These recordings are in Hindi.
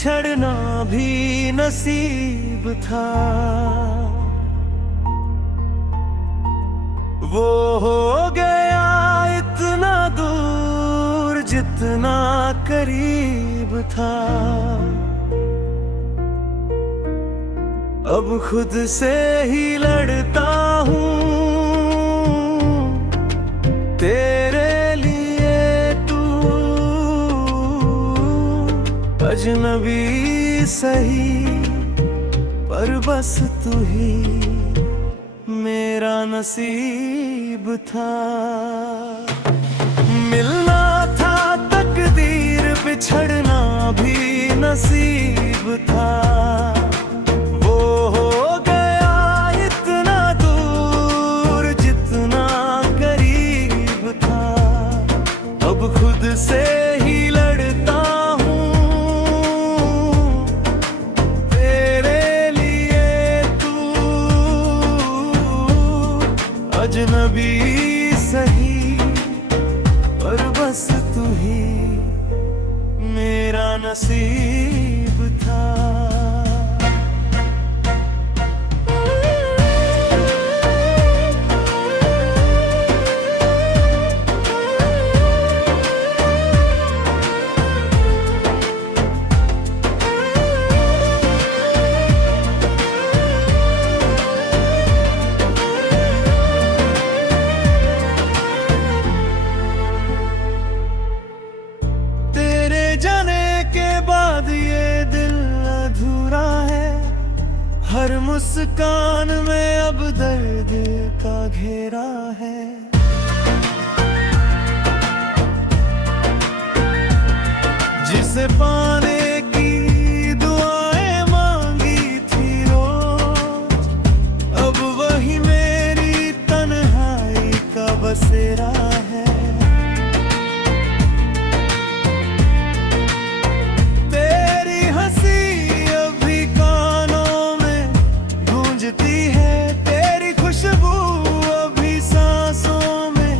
बिछड़ना भी नसीब था। वो हो गया इतना दूर जितना करीब था। अब खुद से ही लड़ता हूँ तेरे लिए। तू अजनबी सही पर बस तू ही मेरा नसीब था। मिलना था तकदीर, बिछड़ना भी नसीब था। से ही लड़ता हूँ तेरे लिए। तू अजनबी सही पर बस तू ही मेरा नसीब था। हर मुस्कान में अब दर्द का घेरा है। जिसे पाने की दुआएं मांगी थी रोज, अब वही मेरी तन्हाई का बसेरा है। तेरी हंसी तेरी खुशबू अभी सांसों में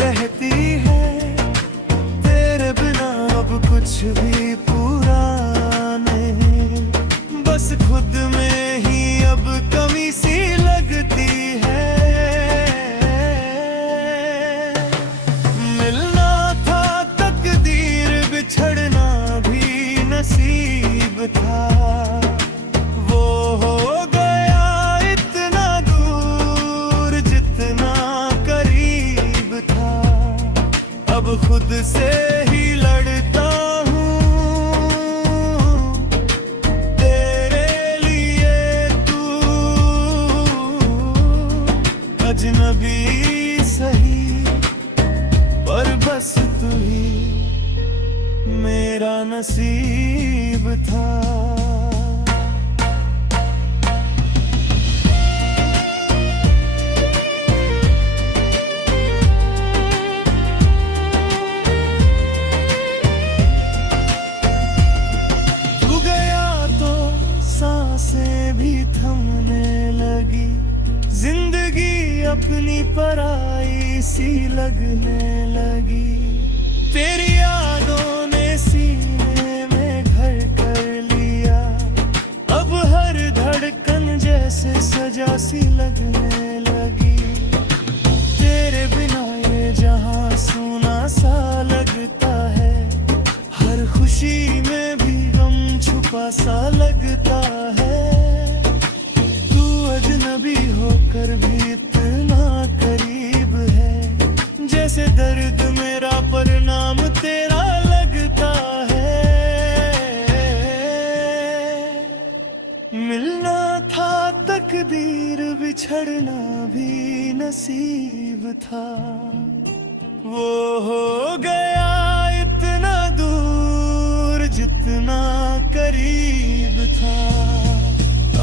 रहती है। तेरे बिना अब कुछ भी पूरा नहीं, बस खुद में ही अब कमी सी लगती है। मिलना था तकदीर, बिछड़ना भी नसीब था। खुद से ही लड़ता हूँ तेरे लिए। तू अजनबी सही पर बस तू ही मेरा नसीब था। भी थमने लगी, जिंदगी अपनी पराई सी लगने लगी। तेरी यादों ने सीने में घर कर लिया, अब हर धड़कन जैसे सजा सी लगने लगी। तेरे बिना ये जहां सूना सा लगता है, हर खुशी में भी गम छुपा सा लगता है। अजनबी होकर भी इतना करीब है, जैसे दर्द मेरा परिणाम तेरा लगता है। मिलना था तकदीर, बिछड़ना भी नसीब था। वो हो गया इतना दूर जितना करीब था।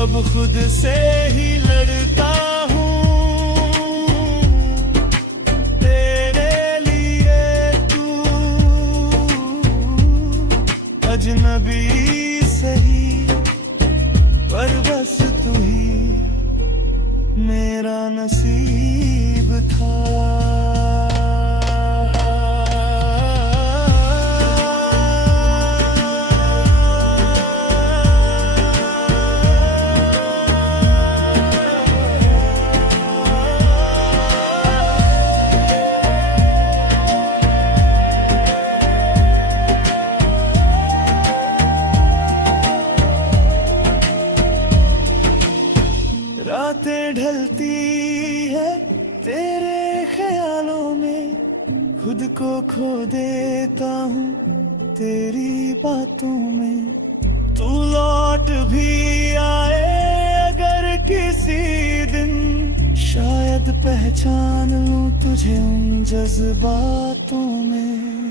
अब खुद से ही लड़ता हूँ तेरे लिए। तू अजनबी सही पर बस तू ही मेरा नसीब था। रातें ढलती है तेरे ख्यालों में, खुद को खो देता हूँ तेरी बातों में। तू लौट भी आए अगर किसी दिन, शायद पहचान लूं तुझे उन जज्बातों में।